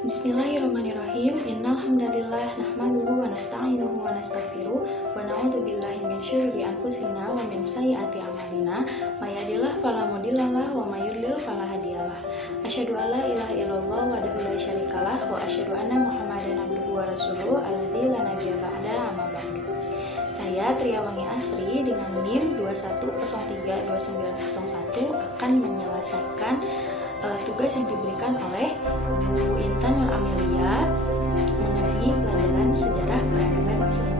Bismillahirrahmanirrahim. Innal hamdalillah nahmaduhu wa nasta'inuhu wa nastaghfiruh wa na'udzubillahi min syururi anfusina wa min sayyiati a'malina. May yahdihillahu fala mudhillalah wa may yudlil fala hadiyalah. Asyhadu an la ilaha illallah wahdahu la syarikalah wa asyhadu anna Muhammadan abduhu wa rasuluh alladzi la nabiyya ba'da amma ba'du. Saya Triawangi Asri dengan NIM 21032901 akan menyelesaikan tugas yang diberikan oleh Bu Intan Nur Amelia mengenai pelajaran sejarah peradaban Islam.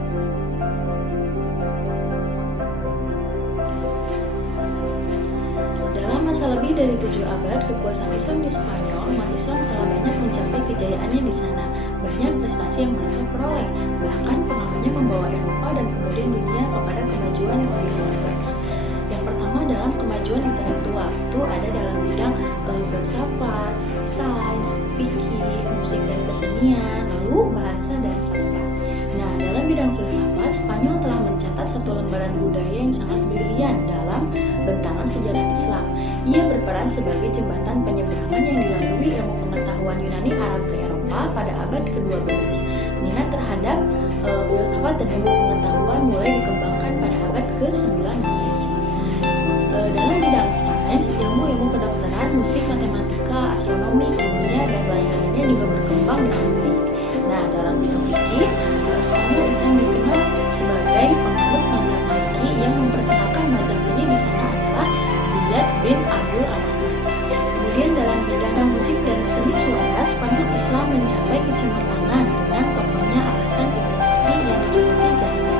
Dalam masa lebih dari 7 abad kekuasaan Islam di Spanyol, umat Islam telah banyak mencapai kejayaannya di sana. Banyak prestasi yang mereka peroleh, bahkan pengaruhnya membawa Eropa dan kemudian dunia kepada kemajuan yang lebih kompleks. Yang pertama dalam kemajuan intelektual, itu ada dalam bidang filsafat, sains, fikih, musik dan kesenian, lalu bahasa dan sastra. Nah, dalam bidang filsafat, Spanyol telah mencatat satu lembaran budaya yang sangat brilian dalam bentangan sejarah Islam. Ia berperan sebagai jembatan penyeberangan yang dilalui ilmu pengetahuan Yunani Arab ke Eropa pada abad ke-12. Minat terhadap filsafat dan ilmu pengetahuan mulai dikembangkan pada abad ke-9 Masehi. Dalam bidang sains, ilmu-ilmu kedokteran, musik, matematika, astronomi, kimia, dan lain-lainnya juga berkembang dengan baik. Nah, dalam bidang fikih, Spanyol bisa dikenal sebagai penganut mazhab Maliki yang memperkenalkan mazhab ini di sana adalah Ziyad bin Abdul Alawi. Kemudian dalam bidang musik dan seni suara, Spanyol Islam mencapai kecemerlangan dengan tokohnya Alasan Ibn Sa'di yang dijuluki Zahida.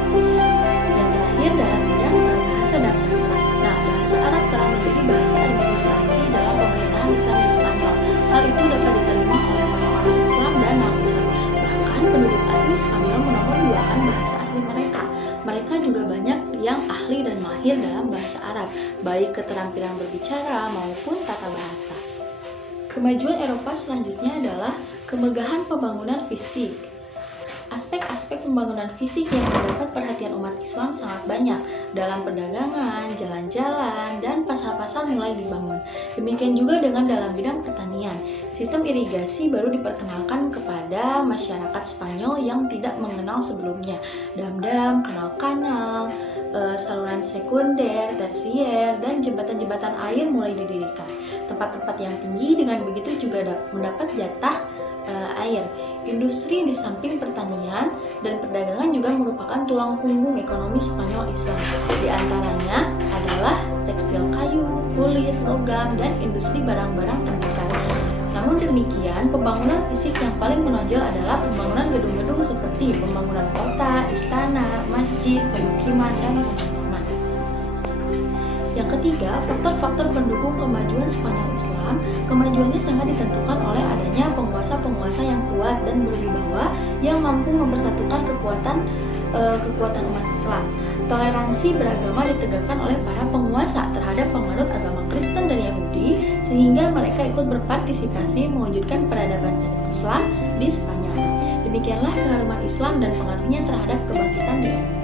Yang terakhir dalam bidang bahasa dan sastra. Nah, bahasa Arab telah menjadi bahasa administrasi dalam pemerintahan Islam di Spanyol. Hal itu dapat diterima oleh orang-orang Islam dan non-Islam. Bahkan penduduk asli Spanyol menomorduakan bahasa asli mereka. Mereka juga banyak yang ahli dan mahir dalam bahasa Arab, baik keterampilan berbicara maupun tata bahasa. Kemajuan Eropa selanjutnya adalah kemegahan pembangunan fisik. Aspek-aspek pembangunan fisik yang mendapat perhatian umat Islam sangat banyak. Dalam perdagangan, jalan-jalan, dan pasar-pasar mulai dibangun. Demikian juga dengan dalam bidang pertanian. Sistem irigasi baru diperkenalkan kepada masyarakat Spanyol yang tidak mengenal sebelumnya. Dam-dam, kanal-kanal, saluran sekunder, tersier, dan jembatan-jembatan air mulai didirikan. Tempat-tempat yang tinggi dengan begitu juga mendapat jatah air. Industri di samping pertanian dan perdagangan juga merupakan tulang punggung ekonomi Spanyol Islam. Di antaranya adalah tekstil kayu, kulit, logam, dan industri barang-barang tembikar. Namun demikian, pembangunan fisik yang paling menonjol adalah pembangunan gedung-gedung seperti pembangunan kota, istana, masjid, pemukiman, dan perkampungan. Yang ketiga, faktor-faktor pendukung kemajuan Spanyol Islam. Kemajuannya sangat ditentukan oleh adanya penguasa-penguasa yang kuat dan berwibawa yang mampu mempersatukan kekuatan umat Islam. Toleransi beragama ditegakkan oleh para penguasa terhadap penganut agama Kristen dan Yahudi, sehingga mereka ikut berpartisipasi mewujudkan peradaban Islam di Spanyol. Demikianlah keharuman Islam dan pengaruhnya terhadap kebangkitan di Eropa.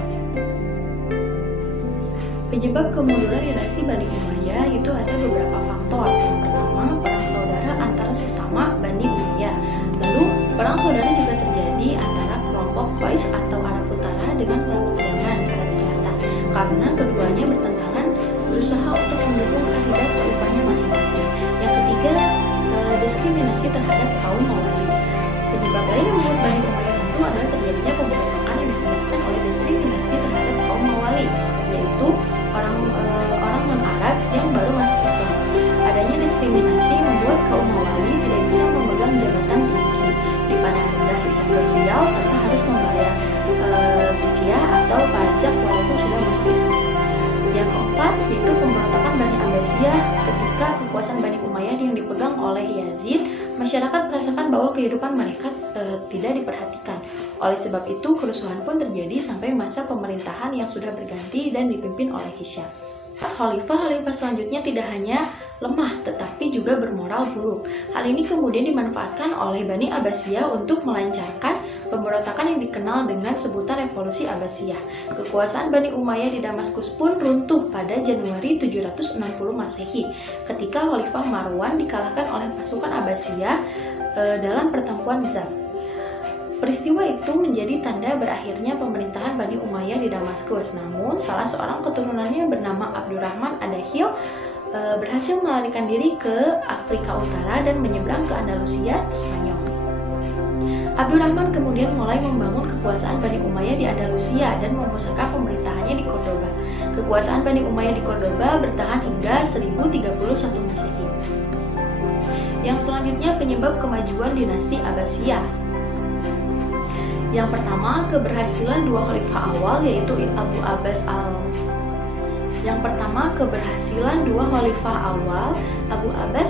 Penyebab kemunduran dinasti Bani Umayyah itu ada beberapa faktor. Yang pertama, perang saudara antara sesama Bani Umayyah. Lalu, perang saudara juga terjadi antara kelompok Qais atau Arab Utara dengan kelompok Yaman, Arab Selatan. Karena keduanya bertentangan berusaha untuk mendukung kandidat keupanya masing-masing. Yang ketiga, diskriminasi terhadap kaum Mawali. Penyebab lain yang membuat Bani Umayyah itu adalah terjadinya pemberontakan yang disebabkan oleh diskriminasi terhadap kaum Mawali, yaitu orang non-Arab yang baru masuk Islam. Adanya diskriminasi membuat kaum Mawali tidak bisa memegang jabatan tinggi, dipandang rendah secara sosial serta harus membayar jizyah atau pajak walaupun sudah masuk Islam. Yang keempat yaitu pemberontakan Bani Abbasiyah ketika kekuasaan Bani Umayyah yang dipegang oleh Yazid. Masyarakat merasakan bahwa kehidupan mereka tidak diperhatikan. Oleh sebab itu, kerusuhan pun terjadi sampai masa pemerintahan yang sudah berganti dan dipimpin oleh Hisham. Khalifah selanjutnya tidak hanya lemah, tetapi juga bermoral buruk. Hal ini kemudian dimanfaatkan oleh Bani Abbasiyah untuk melancarkan pemberontakan yang dikenal dengan sebutan Revolusi Abbasiyah. Kekuasaan Bani Umayyah di Damaskus pun runtuh pada Januari 760 Masehi, ketika Khalifah Marwan dikalahkan oleh pasukan Abbasiyah dalam pertempuran Zab. Peristiwa itu menjadi tanda berakhirnya pemerintahan Bani Umayyah di Damaskus. Namun, salah seorang keturunannya bernama Abdurrahman Ad-Dakhil berhasil melarikan diri ke Afrika Utara dan menyeberang ke Andalusia, Spanyol. Abdurrahman kemudian mulai membangun kekuasaan Bani Umayyah di Andalusia dan memusatkan pemerintahannya di Cordoba. Kekuasaan Bani Umayyah di Cordoba bertahan hingga 1031 Masehi. Yang selanjutnya penyebab kemajuan dinasti Abbasiyah. Yang pertama, keberhasilan dua khalifah awal yaitu Abu Abbas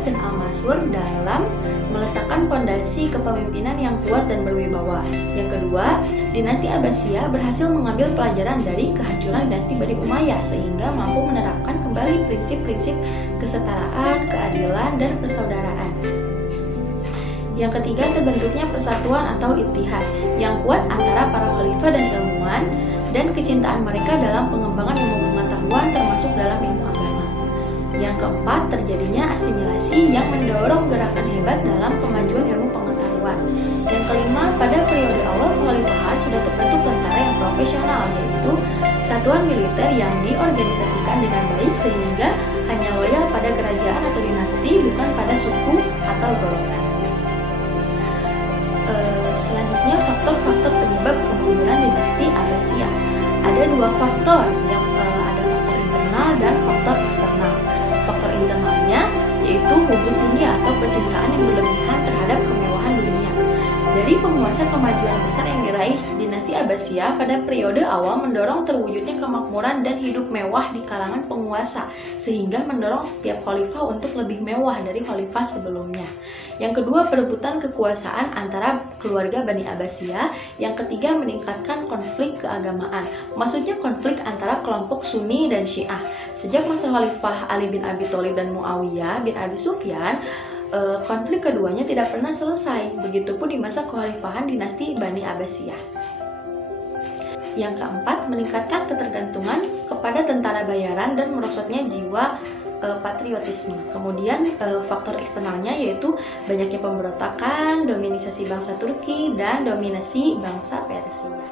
dan Al-Mansur dalam meletakkan fondasi kepemimpinan yang kuat dan berwibawa. Yang kedua, dinasti Abbasiyah berhasil mengambil pelajaran dari kehancuran dinasti Bani Umayyah sehingga mampu menerapkan kembali prinsip-prinsip kesetaraan, keadilan, dan persaudaraan. Yang ketiga, terbentuknya persatuan atau ittihad yang kuat antara para khalifah dan ilmuwan dan kecintaan mereka dalam pengembangan ilmu pengetahuan termasuk dalam ilmu agama. Yang keempat, terjadinya asimilasi yang mendorong gerakan hebat dalam kemajuan ilmu pengetahuan. Yang kelima, pada periode awal kekhalifahan sudah terbentuk tentara yang profesional, yaitu satuan militer yang diorganisasikan dengan baik sehingga hanya loyal pada kerajaan atau dinasti, bukan pada suku atau golongan. Selanjutnya, faktor-faktor penyebab kemunduran dinasti Abbasiyah. Ada dua faktor, yang ada faktor internal dan faktor eksternal. Faktor internalnya yaitu hubung dunia atau kecintaan yang berlebihan terhadap kemewahan dunia. Dari penguasa, kemajuan besar yang diraih dinasti Abbasiyah pada periode awal mendorong terwujudnya kemakmuran dan hidup mewah di kalangan penguasa, sehingga mendorong setiap khalifah untuk lebih mewah dari khalifah sebelumnya. Yang kedua, perebutan kekuasaan antara keluarga Bani Abbasiyah. Yang ketiga, meningkatkan konflik keagamaan. Maksudnya konflik antara kelompok Sunni dan Syiah. Sejak masa Khalifah Ali bin Abi Thalib dan Muawiyah bin Abi Sufyan, konflik keduanya tidak pernah selesai. Begitupun di masa kekhalifahan dinasti Bani Abbasiyah. Yang keempat, meningkatkan ketergantungan kepada tentara bayaran dan merosotnya jiwa patriotisme. Kemudian faktor eksternalnya yaitu banyaknya pemberontakan, dominasi bangsa Turki, dan dominasi bangsa Persia.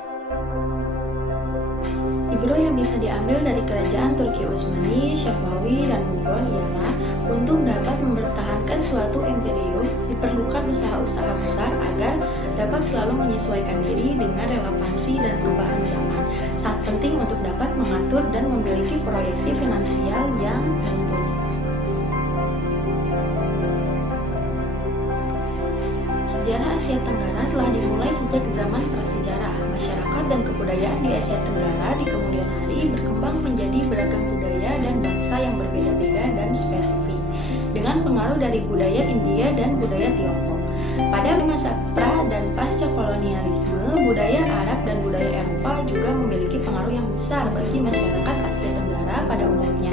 Ibro yang bisa diambil dari kerajaan Turki Utsmani, Syafawi, dan Mughal ialah untuk dapat mempertahankan suatu imperium diperlukan usaha-usaha besar agar dapat selalu menyesuaikan diri dengan relevansi dan perubahan zaman. Sangat penting untuk dapat mengatur dan memiliki proyeksi finansial yang mumpuni. Sejarah Asia Tenggara telah dimulai sejak zaman prasejarah. Masyarakat dan kebudayaan di Asia Tenggara di kemudian hari berkembang menjadi beragam budaya dan bangsa yang berbeda-beda dan spesifik, dengan pengaruh dari budaya India dan budaya Tiongkok. Pada masa pra dan pasca kolonialisme, budaya Arab dan budaya Eropa juga memiliki pengaruh yang besar bagi masyarakat Asia Tenggara pada umumnya.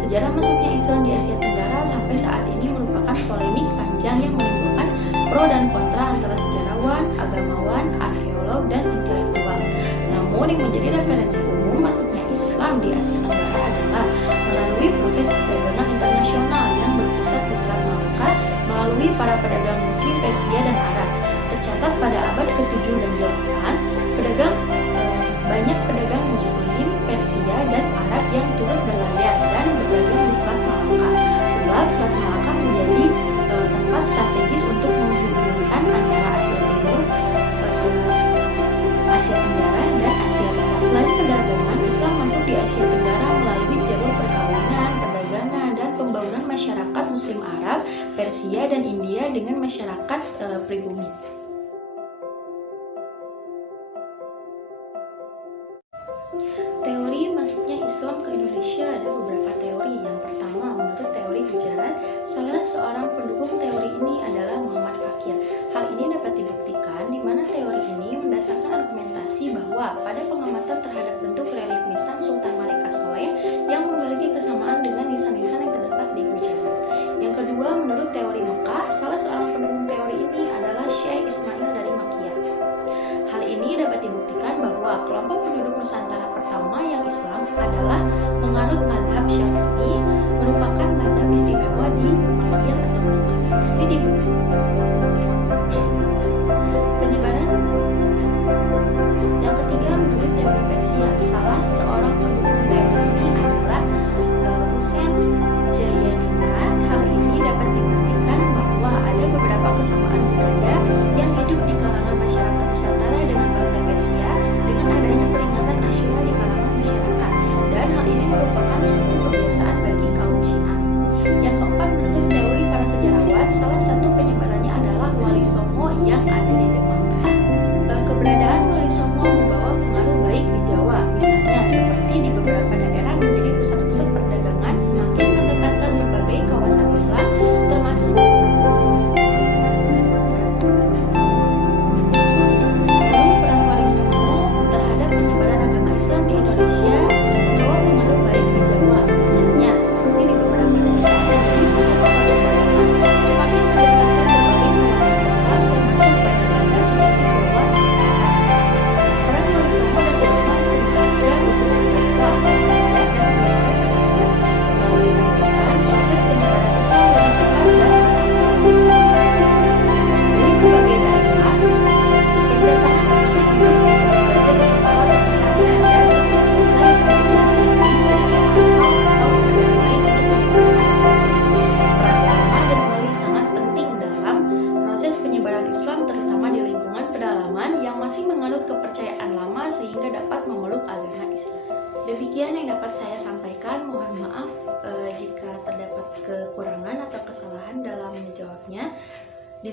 Sejarah masuknya Islam di Asia Tenggara sampai saat ini merupakan polemik panjang yang menimbulkan pro dan kontra antara sejarawan, agamawan, arkeolog, dan intelektual. Namun yang menjadi referensi umum masuknya Islam di Asia Tenggara adalah melalui proses perdagangan internasional yang berpusat di Selat Malaka melalui para pedagang Muslim Persia dan Arab. Tercatat pada abad ke-7 dan 8, banyak pedagang Muslim Persia dan Arab yang turut berlayar dan berdagang di Selat Malaka, sebab Selat Malaka menjadi tempat strategis untuk menghubungkan antara Asia Timur, Asia Tenggara, dan Asia Barat. Selain perdagangan, Islam masuk di Asia Tenggara melalui jalur perkawinan, perdagangan, dan pembangunan masyarakat Muslim Arab, Persia, dan India dengan masyarakat pribumi. Teori masuknya Islam ke Indonesia ada beberapa teori. Yang pertama, menurut teori Gujarat, salah seorang pendukung teori ini adalah Muhammad Fakir. Hal ini dapat dibuktikan di mana teori ini mendasarkan argumentasi bahwa pada pengamatan terhadap bentuk relief nisan Sultan Malik As-Soleh yang memiliki kesamaan dengan nisan-nisan yang terdapat di Gujarat. Yang kedua, menurut teori Mekah, salah seorang pendukung teori ini adalah Syekh Ismail dari Makkiyah. Hal ini dapat dibuktikan bahwa kelompok penduduk Nusantara pertama yang Islam adalah menganut mazhab Syafi'i, merupakan mazhab istimewa di Makkiyah atau Mekah.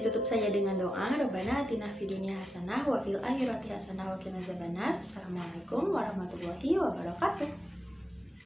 ditutup saja dengan doa. Rabbana atina fid dunya hasanah wa fil akhirati hasanah wa qina adzabannar. Assalamualaikum warahmatullahi wabarakatuh.